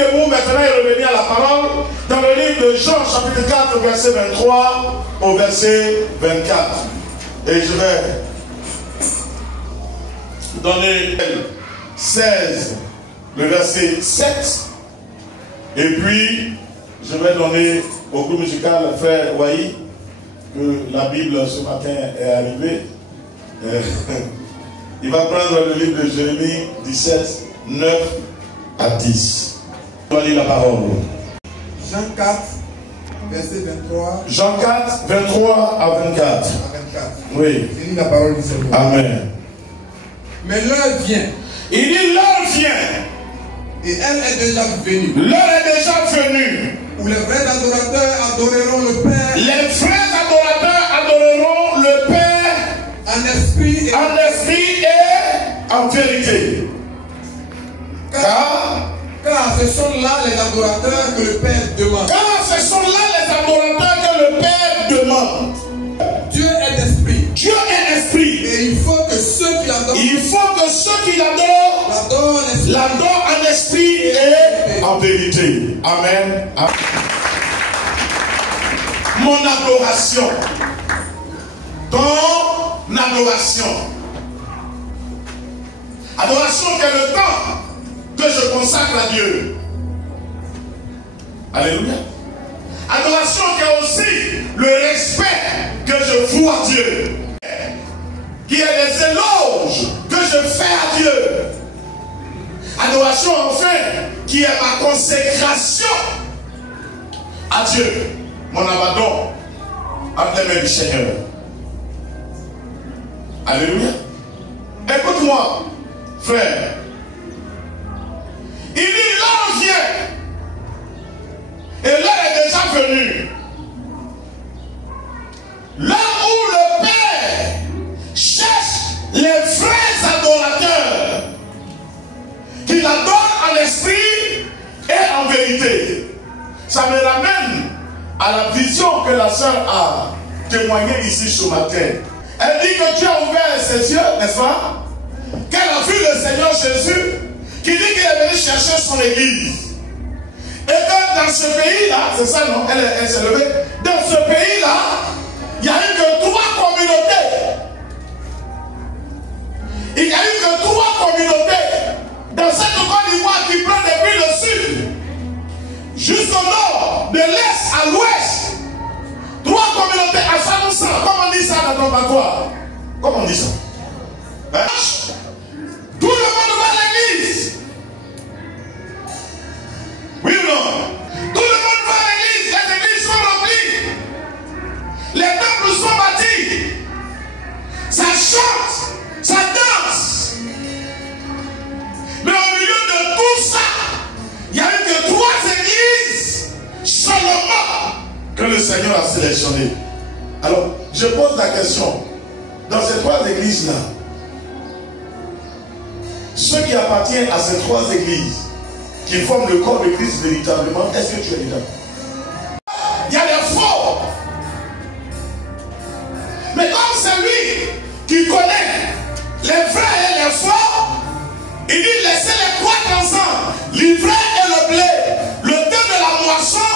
debout maintenant et revenir à la parole dans le livre de Jean chapitre 4 verset 23 au verset 24. Et je vais donner 16, le verset 7. Et puis, je vais donner au groupe musical le frère Wahi, que la Bible ce matin est arrivée. Il va prendre le livre de Jérémie 17, 9 à 10. On va lire la parole. Jean 4, verset 23. Jean 4, 23 à 24. Oui. Je lis la parole du Seigneur. Amen. Mais l'heure vient. Il dit l'heure vient. Et elle est déjà venue. L'heure est déjà venue. Où les vrais adorateurs adoreront le Père. Les vrais adorateurs adoreront le Père En esprit et en vérité. Car ce sont là les adorateurs que le Père demande. Car ce sont là les adorateurs que le Père demande. Dieu est esprit. Dieu est esprit. Et il faut que ceux qui l'adorent l'adorent en esprit et en vérité. Amen. Amen. Mon adoration. Ton adoration. Adoration qui est le temps que je consacre à Dieu. Alléluia. Adoration qui est aussi le respect que je voue à Dieu. Qui est les éloges que je fais à Dieu. Adoration enfin qui est ma consécration à Dieu. Mon abandon entre les mains du Seigneur. Alléluia. Écoute-moi, frère. Il dit l'heure vient. Et l'heure est déjà venue. Là où le Père cherche les vrais adorateurs qui l'adorent en esprit et en vérité. Ça me ramène à la vision que la sœur a témoignée ici ce matin. Elle dit que Dieu a ouvert ses yeux, n'est-ce pas? Qu'elle a vu le Seigneur Jésus qui dit qu'il est venu chercher son église. Et que dans ce pays-là, c'est ça non? Elle s'est levée. Dans ce pays-là, il n'y a eu que 3 communautés. Il n'y a eu que 3 communautés dans cette Côte d'Ivoire qui prend depuis le sud jusqu'au nord, de l'est à l'ouest. 3 communautés à Samoussa. Comment on dit ça dans ton patois? Comment on dit ça? Hein? Tout le monde va à l'église. Oui ou non? Tout le monde va à l'église. Les églises sont remplies. Les temples sont bâtis. Ça chante. Ça danse. Mais au milieu de tout ça, il n'y a eu que 3 églises seulement que le Seigneur a sélectionnées. Alors, je pose la question. Dans ces 3 églises-là, ceux qui appartiennent à ces 3 églises, qui forment le corps de Christ véritablement, est-ce que tu es dedans? Il y a des faux. Mais comme c'est lui qui connaît les vrais et les faux, il dit laissez-les croître ensemble, l'ivraie et le blé. Le temps de la moisson,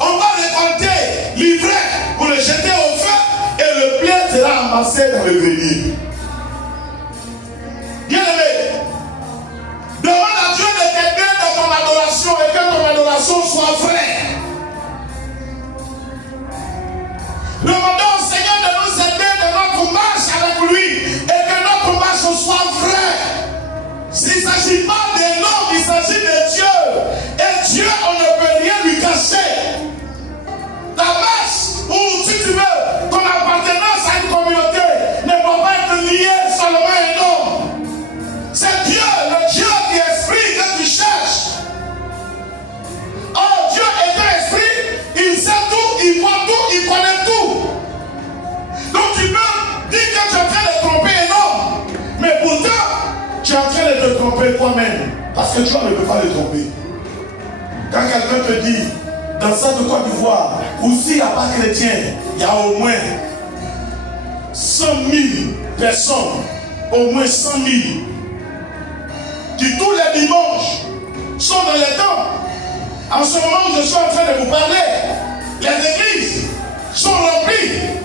on va récolter l'ivraie pour le jeter au feu et le blé sera amassé dans le grenier. Bien-aimé, demande à Dieu de t'aider dans ton adoration et que ton adoration soit vraie. Demandons au Seigneur de nous aider dans notre marche avec lui et que notre marche soit vraie. S'il ne s'agit pas des noms, il s'agit de Dieu. Et Dieu, on ne peut rien lui cacher. Ta marche, ou si tu veux, ton appartenance à une communauté ne doit pas être liée seulement à un homme. C'est Dieu, le Dieu qui est esprit que tu cherches. Oh, Dieu est esprit, il sait tout, il voit tout, il connaît tout. Donc tu peux dire que tu es en train de tromper un homme, mais pourtant, tu es en train de te tromper toi-même. Parce que Dieu ne peut pas le tromper. Quand quelqu'un te dit, dans cette Côte d'Ivoire, ou s'il n'y a pas chrétien, il y a au moins 100 000 personnes, au moins 100 000, qui tous les dimanches sont dans les temples En ce moment où je suis en train de vous parler, les églises sont remplies.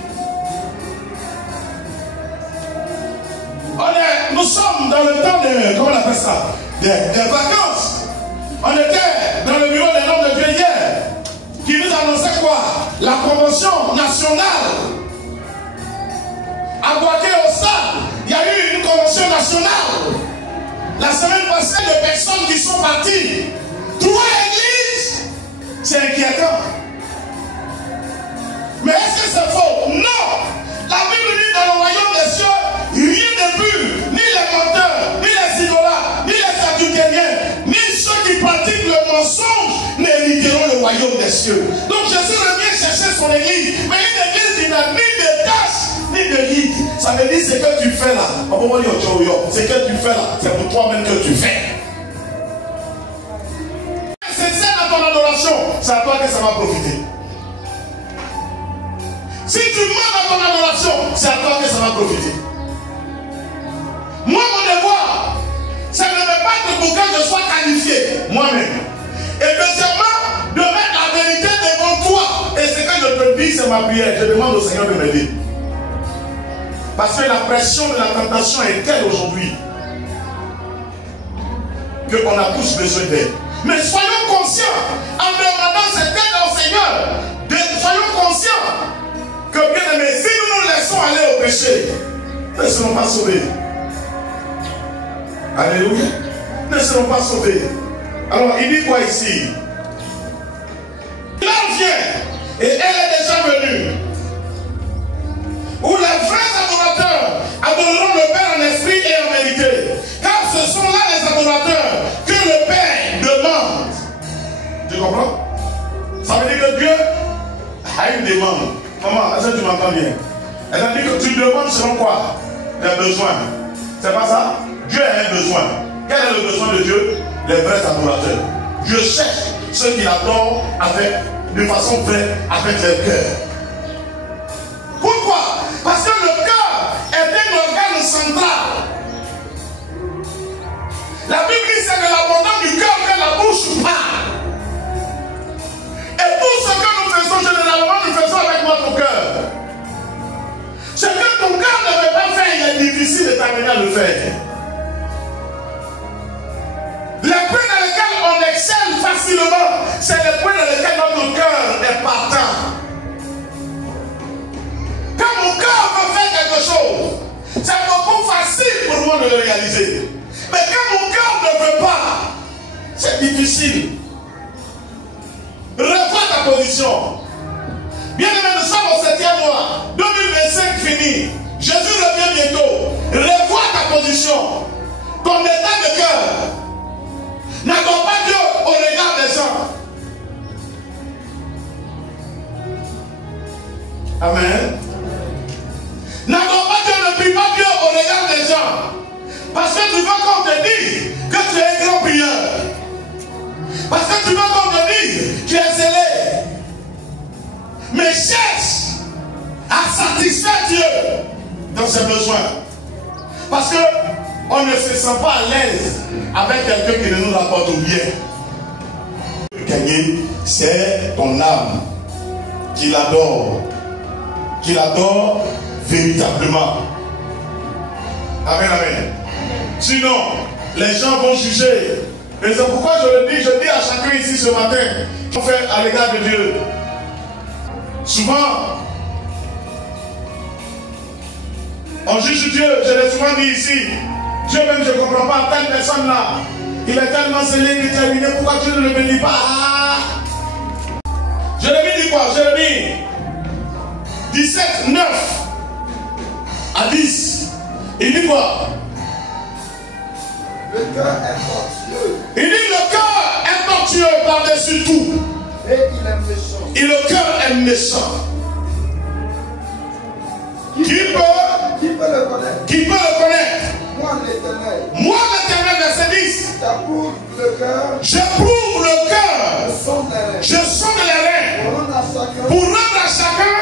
Nous sommes dans le temps de, comment on appelle ça, des vacances. On était dans le bureau des noms de Dieu hier, qui nous annonçait quoi? La convention nationale. À Boaké au stade, il y a eu une convention nationale. La semaine passée, de personnes qui sont parties. 3 églises, c'est inquiétant. Mais est-ce que c'est faux? Non. La Bible dit dans le royaume des cieux, rien n'est pur, ni les menteurs, ni les idolâtres, ni les sadducéens, ni ceux qui pratiquent le mensonge n'hériteront le royaume des cieux. Donc Jésus revient chercher son église, mais une église qui n'a ni de tâches, ni de rite. Ça veut dire ce que tu fais là. Ce que tu fais là, c'est pour toi-même que tu fais. C'est ça dans ton adoration, c'est à toi que ça va profiter. Si tu mens dans ton adoration, c'est à toi que ça va profiter. Moi, mon devoir, ça ne veut pas que pour que je sois qualifié, moi-même. Et deuxièmement, de mettre la vérité devant toi. Et ce que je te dis, c'est ma prière. Je demande au Seigneur de m'aider. Parce que la pression de la tentation est telle aujourd'hui qu'on a tous besoin d'aide. Mais soyons conscients, en demandant cette aide au Seigneur, soyons conscients que, bien aimé, si nous nous laissons aller au péché, nous ne serons pas sauvés. Alléluia. Nous ne serons pas sauvés. Alors, il dit quoi ici? L'heure vient, et elle est déjà venue, où les vrais adorateurs adoreront le Père en esprit et en vérité. Car ce sont là les adorateurs que le Père demande. Tu comprends? Ça veut dire que Dieu a une demande. Maman, est-ce que tu m'entends bien? Elle a dit que tu demandes selon quoi? Les besoins. C'est pas ça? Dieu a un besoin. Quel est le besoin de Dieu? Les vrais adorateurs. Dieu cherche ceux qui l'adorent de façon vraie, avec leur cœur. Pourquoi? Parce que le cœur est un organe central. La Bible dit c'est de l'abondance du cœur que la bouche parle. Et tout ce que nous faisons généralement, nous faisons avec notre cœur. Ce que ton cœur ne veut pas faire, il est difficile de t'amener à le faire. Les points dans lesquels on excelle facilement, c'est les points dans lesquels notre cœur est partant. Quand mon cœur veut faire quelque chose, c'est beaucoup facile pour moi de le réaliser. Mais quand mon cœur ne veut pas, c'est difficile. Revois ta position. Bien aimé, nous sommes au 7e mois. 2025 fini. Jésus revient bientôt. Revois ta position. Ton état de cœur. N'adore pas Dieu au regard des gens. Amen. N'adore pas Dieu, ne prie pas Dieu au regard des gens. Parce que tu veux qu'on te dise que tu es un grand prieur. Parce que tu veux qu'on te dise que tu es zélé. Mais cherche à satisfaire Dieu dans ses besoins. Parce qu'on ne se sent pas à l'aise avec quelqu'un qui ne nous apporte bien. Gagner, c'est ton âme qui l'adore. Qui l'adore véritablement. Amen, amen. Sinon, les gens vont juger. Et c'est pourquoi je dis à chacun ici ce matin, qu'on fait à l'égard de Dieu. Souvent, on juge Dieu, je l'ai souvent dit ici. Dieu même, je ne comprends pas, telle personne là, il est tellement zélé, déterminé, pourquoi Dieu ne le bénit pas? Je l'ai dit quoi? Je l'ai dit 17, 9 à 10. Il dit quoi? Le cœur est tortueux. Il dit le cœur est tortueux par-dessus tout. Et il est méchant. Et le cœur est méchant. Qui peut le connaître? Qui peut le connaître? Moi l'Éternel. Moi l'Éternel, verset 10. J'approuve le cœur. J'éprouve le cœur. Je sonde les reins. Je sonde les reins. Pour rendre à chacun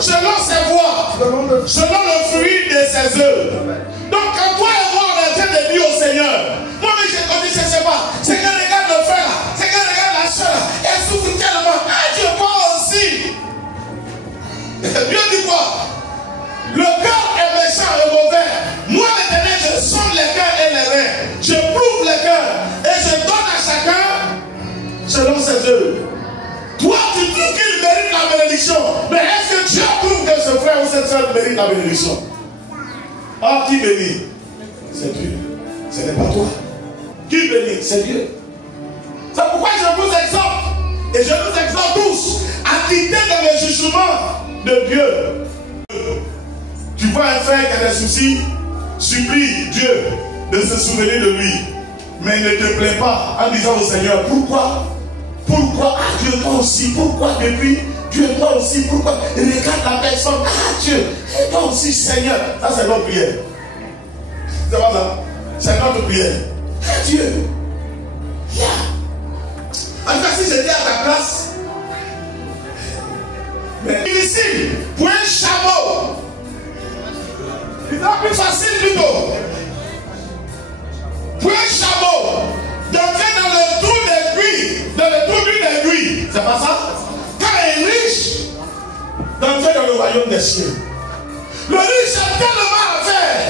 Selon ses voies. Selon le fruit de ses œuvres. Donc quand toi et moi on est en train de dire au Seigneur, moi mais je te dis, je ne sais pas, Seigneur regarde le frère là, Seigneur regarde la soeur là, ou ses œuvres. Toi, tu trouves qu'il mérite la bénédiction. Mais est-ce que Dieu trouve que ce frère ou cette soeur mérite la bénédiction? Ah, qui bénit? C'est Dieu. Ce n'est pas toi. Qui bénit? C'est Dieu. C'est pourquoi je vous exhorte, et je vous exhorte tous, à quitter dans le jugement de Dieu. Tu vois un frère qui a des soucis, supplie Dieu de se souvenir de lui. Mais ne te plains pas en disant au Seigneur, pourquoi? Pourquoi? Ah Dieu, toi aussi, pourquoi depuis? Dieu, toi aussi, pourquoi? Regarde la personne, ah Dieu, et toi aussi, Seigneur. Ça, c'est notre prière. C'est pas ça? C'est notre prière. Ah Dieu. Yeah. En tout cas, si j'étais à ta place, mais difficile pour un chameau. Il sera plus facile plutôt. Pour un chameau d'entrer dans le trou d'aiguille, dans le trou d'une aiguille. C'est pas ça? Quand il est riche, d'entrer dans le royaume des cieux. Le riche a tellement à faire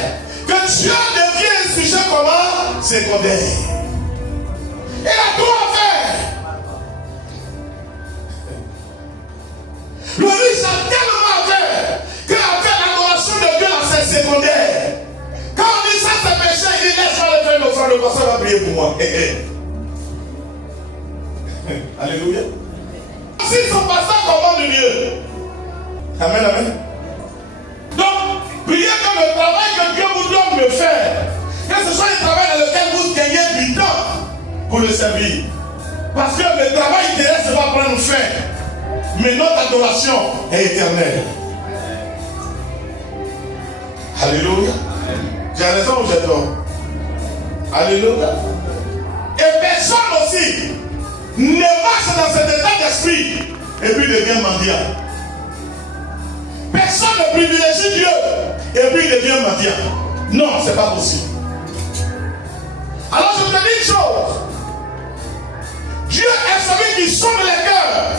que Dieu devient un sujet comment? Secondaire. Il a tout à faire. Le riche a tellement à faire qu'après l'adoration de Dieu, c'est secondaire. Quand on dit ça, c'est péché, il dit laisse-moi le faire une offrande, le pasteur va prier pour moi. Alléluia. Si son pasteur commande Dieu. Amen, amen. Donc, priez que le travail que Dieu vous donne de faire, que ce soit un travail dans lequel vous gagnez du temps pour le servir. Parce que le travail terrestre va prendre fin. Mais notre adoration est éternelle. Alléluia. J'ai raison ou j'ai tort? Alléluia. Et personne aussi ne marche dans cet état d'esprit et puis devient mendiant. Personne ne privilégie Dieu et puis devient mendiant. Non, c'est pas possible. Alors je te dis une chose. Dieu est celui qui sonde les cœurs.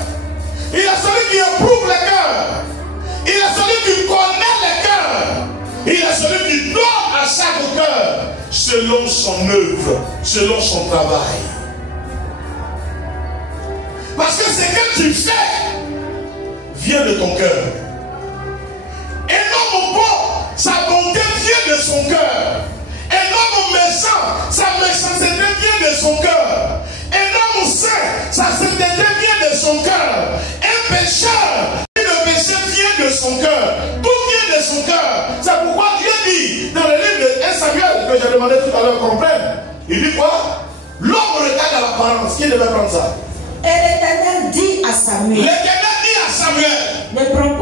Il est celui qui éprouve les cœurs. Il est celui qui connaît les cœurs. Il est celui qui donne à chaque cœur selon son œuvre, selon son travail. Parce que ce que tu fais vient de ton cœur. Et non, mon bon, sa bonté vient de son cœur. Et non, mon méchant, sa méchanceté vient de son cœur. Et non, mon saint, sa sainteté vient de son cœur. Un pécheur, le péché vient de son cœur. Tout vient de son cœur. C'est pourquoi Dieu dit dans le livre de 1 Samuel, que j'ai demandé tout à l'heure qu'on prenne, il dit quoi? L'homme regarde à l'apparence. Qui devait prendre ça? Et l'Éternel dit à Samuel. L'Éternel dit à Samuel. Ne prends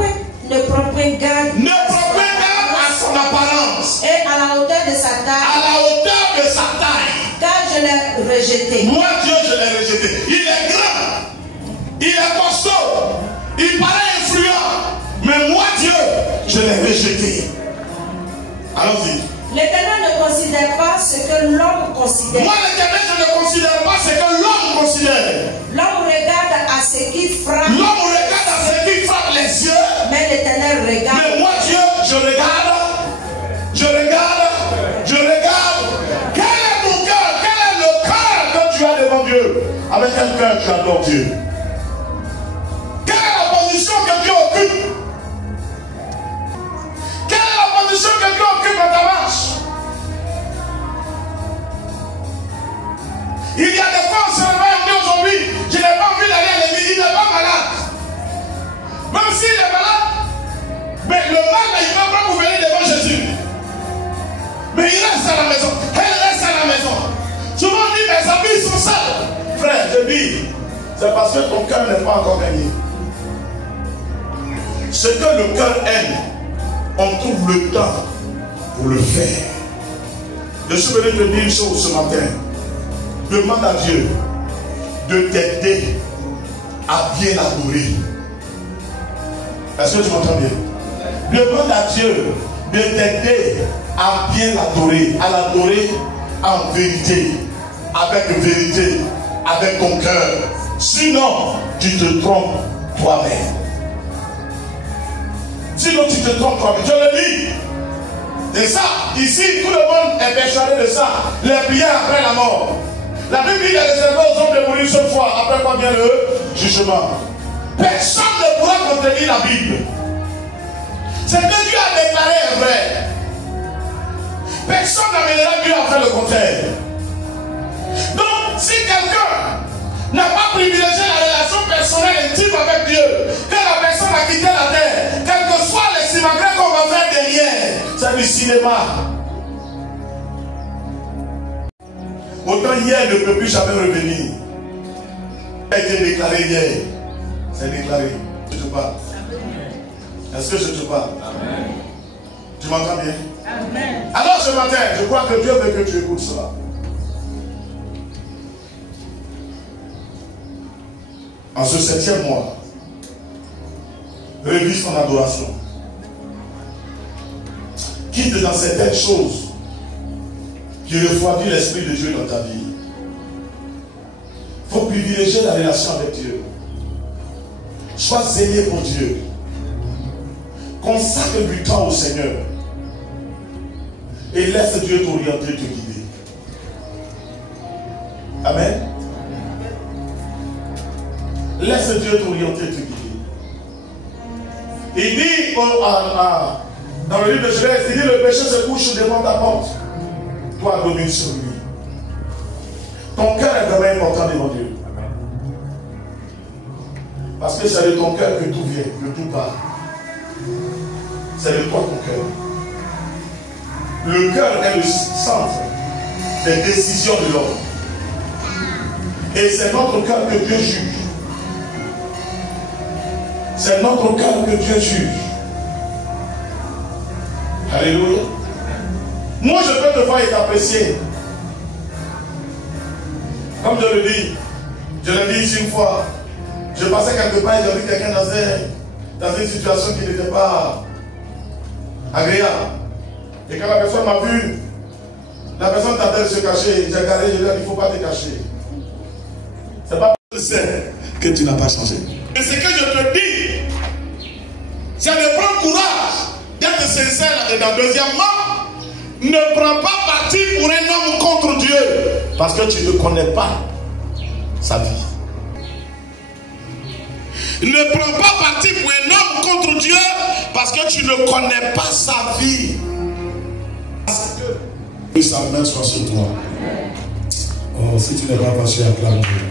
point garde. Ne prends point garde à son apparence. Et à la hauteur de sa taille. À la hauteur de sa taille. Car je l'ai rejeté. Moi, Dieu, je l'ai rejeté. Il est grand. Il est costaud. Il paraît influent. Mais moi, Dieu, je l'ai rejeté. Allons-y. L'Éternel ne considère pas ce que l'homme considère. Moi, l'Éternel, je ne considère pas ce que l'homme considère. L'homme regarde à ce qui frappe. L'homme regarde à ce qui frappe les yeux. Mais l'Éternel regarde. Mais moi, Dieu, je regarde. Je regarde. Je regarde. Quel est ton cœur? Quel est le cœur que tu as devant Dieu? Avec quel cœur tu adores Dieu? Quelle est la position que Dieu occupe? Quelle est la position que Dieu occupe dans ta marche? Il y a des fois, on se réveille, on dit aujourd'hui, je n'ai pas envie d'aller à l'église, il n'est pas malade. Même s'il est malade, mais le mal, il ne va pas vous venir devant Jésus. Mais il reste à la maison, elle reste à la maison. Souvent on dit, mes amis sont sales. Frère, je dis, c'est parce que ton cœur n'est pas encore gagné. Ce que le cœur aime, on trouve le temps pour le faire. Je suis venu te dire une chose ce matin. Demande à Dieu de t'aider à bien l'adorer. Est-ce que tu m'entends bien? Demande à Dieu de t'aider à bien l'adorer, à l'adorer en vérité, avec ton cœur. Sinon, tu te trompes toi-même. Sinon, tu te trompes toi-même. Je le dis. Et ça, ici, tout le monde est persuadé de ça. Les prières après la mort. La Bible dit qu'il est réservé aux hommes de mourir une seule fois. Après quoi vient le jugement. Personne ne pourra contredire la Bible. Ce que Dieu a déclaré est vrai. Personne n'amènera Dieu à faire le contraire. Donc, si quelqu'un n'a pas privilégié la relation personnelle intime avec Dieu, que la personne a quitté la terre, quel que soit les simagrées qu'on va faire derrière, c'est du cinéma. Autant hier ne peut plus jamais revenir. Ça a été déclaré hier. C'est déclaré. Je te parle. Est-ce que je te parle? Amen. Tu m'entends bien? Amen. Alors ce matin, je crois que Dieu veut que tu écoutes cela. En ce 7e mois, révise ton adoration. Quitte dans certaines choses qui refroidissent l'Esprit de Dieu dans ta vie. Il faut privilégier la relation avec Dieu. Sois zélé pour Dieu. Consacre du temps au Seigneur. Et laisse Dieu t'orienter, te guider. Amen. Laisse Dieu t'orienter, te guider. Il dit dans le livre de Genèse, il dit le péché se couche devant ta porte. Toi, domine sur lui. Ton cœur est vraiment important devant Dieu. Parce que c'est de ton cœur que tout vient, que tout part. C'est de toi ton cœur. Le cœur est le centre des décisions de l'homme. Et c'est notre cœur que Dieu juge. C'est notre cœur que Dieu juge. Alléluia. Moi, je peux te voir et t'apprécier. Comme je le dis ici une fois. Je passais quelque part et j'ai vu quelqu'un dans une situation qui n'était pas agréable. Et quand la personne m'a vu, la personne tentait de se cacher. J'ai regardé, je lui ai dit, il ne faut pas te cacher. C'est pas parce que c'est que tu n'as pas changé. Et ce que je te dis, c'est de prendre courage, d'être sincère. Et deuxièmement, ne prends pas parti pour un homme contre Dieu. Parce que tu ne connais pas sa vie. Ne prends pas parti pour un homme contre Dieu parce que tu ne connais pas sa vie. Que sa main soit sur toi. Oh, si tu n'es pas fâché, acclame Dieu.